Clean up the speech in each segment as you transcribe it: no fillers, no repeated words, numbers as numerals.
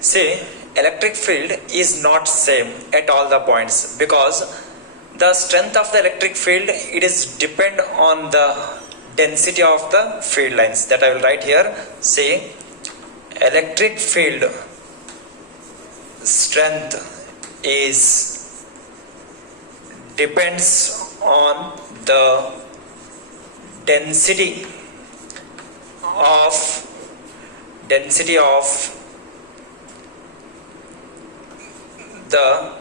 See, electric field is not same at all the points, because the strength of the electric field, it is depend on the density of the field lines. That I will write here. See, electric field strength is depends on the density of the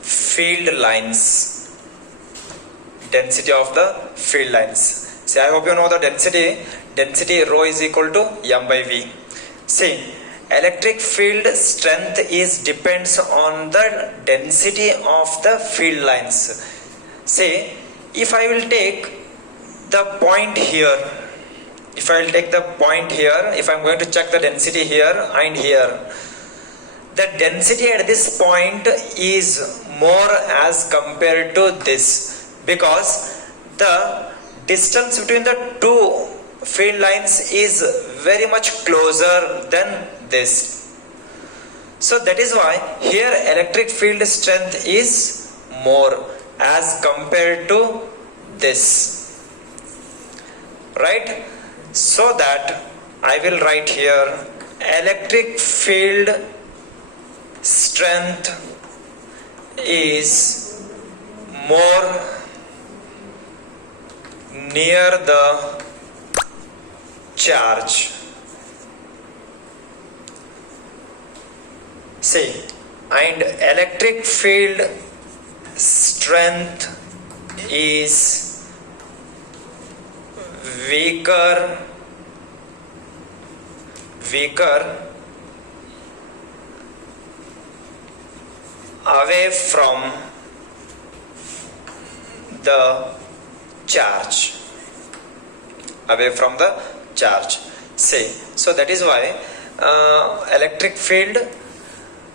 field lines. Density of the field lines. See, I hope you know the density. Density rho is equal to m by v. See, electric field strength is depends on the density of the field lines. See, if I will take the point here, if I am going to check the density here and here, the density at this point is more as compared to this, because the distance between the two field lines is very much closer than this. So that is why here electric field strength is more as compared to this, right? So that I will write here electric field strength is more near the charge. See, and electric field strength is weaker away from the charge. See, so that is why electric field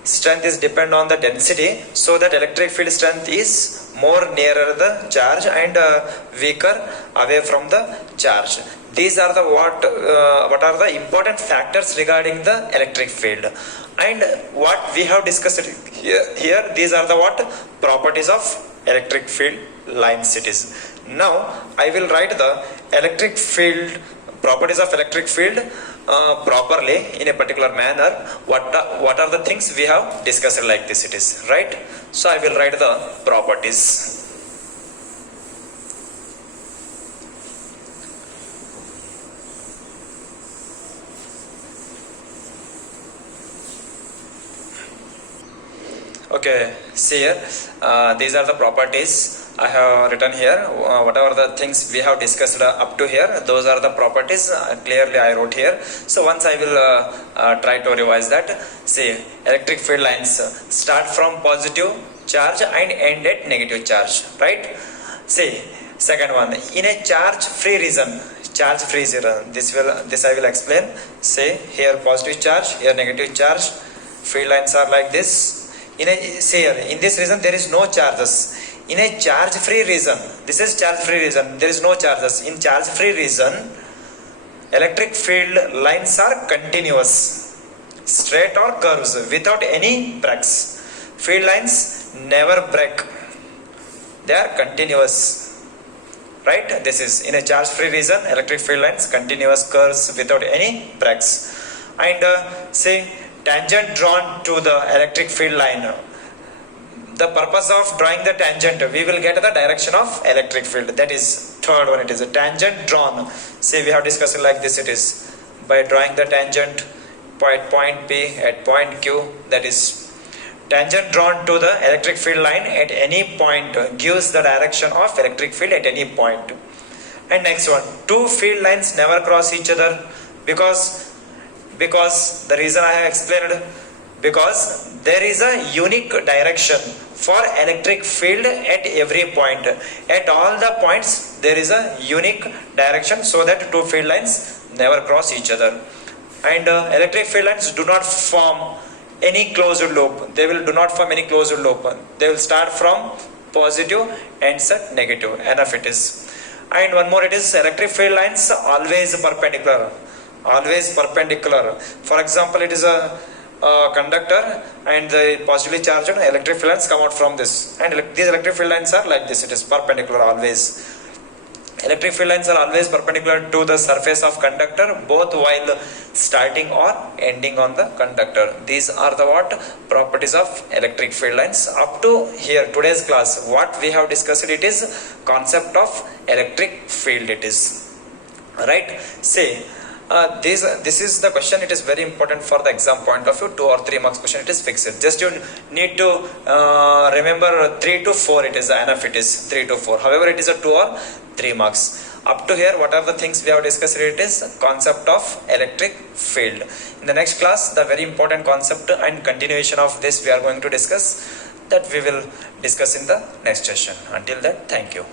strength is depend on the density, so that electric field strength is more nearer the charge and weaker away from the charge. These are the what are the important factors regarding the electric field, and what we have discussed here these are the what properties of electric field lines it is. Now I will write the electric field properties of electric field properly in a particular manner. What are the things we have discussed like this it is, right? So I will write the properties. Okay, see here, these are the properties I have written here. Whatever the things we have discussed up to here, those are the properties clearly I wrote here. So once I will try to revise that. See, electric field lines start from positive charge and end at negative charge, right? See, second one, in a charge free region, this I will explain. Say here positive charge, here negative charge, field lines are like this. In this region there is no charges. In a charge free region, this is charge free region, there is no charges. In charge free region, electric field lines are continuous, straight or curves without any breaks. Field lines never break, they are continuous, right? This is in a charge free region, electric field lines continuous curves without any breaks. And say tangent drawn to the electric field line. The purpose of drawing the tangent, we will get the direction of electric field. That is third one, it is a tangent drawn. See, we have discussed it like this it is. By drawing the tangent at point P at point Q, that is tangent drawn to the electric field line at any point gives the direction of electric field at any point. And next one, two field lines never cross each other because the reason I have explained, because there is a unique direction for electric field at every point. At all the points there is a unique direction, so that two field lines never cross each other. And electric field lines do not form any closed loop. They will do not form any closed loop. They will start from positive ends at negative. Enough it is. And one more, it is electric field lines always perpendicular. For example, it is a conductor and the positively charged electric field lines come out from this, and these electric field lines are like this, it is perpendicular always. Electric field lines are always perpendicular to the surface of conductor, both while starting or ending on the conductor. These are the what properties of electric field lines. Up to here today's class, what we have discussed, it is concept of electric field, it is right. Say this is the question, it is very important for the exam point of view. 2 or 3 marks question, it is fixed. Just you need to remember 3 to 4, it is enough, it is 3 to 4. However, it is a 2 or 3 marks. Up to here, what are the things we have discussed? It is concept of electric field. In the next class, the very important concept and continuation of this we are going to discuss, that we will discuss in the next session. Until that, thank you.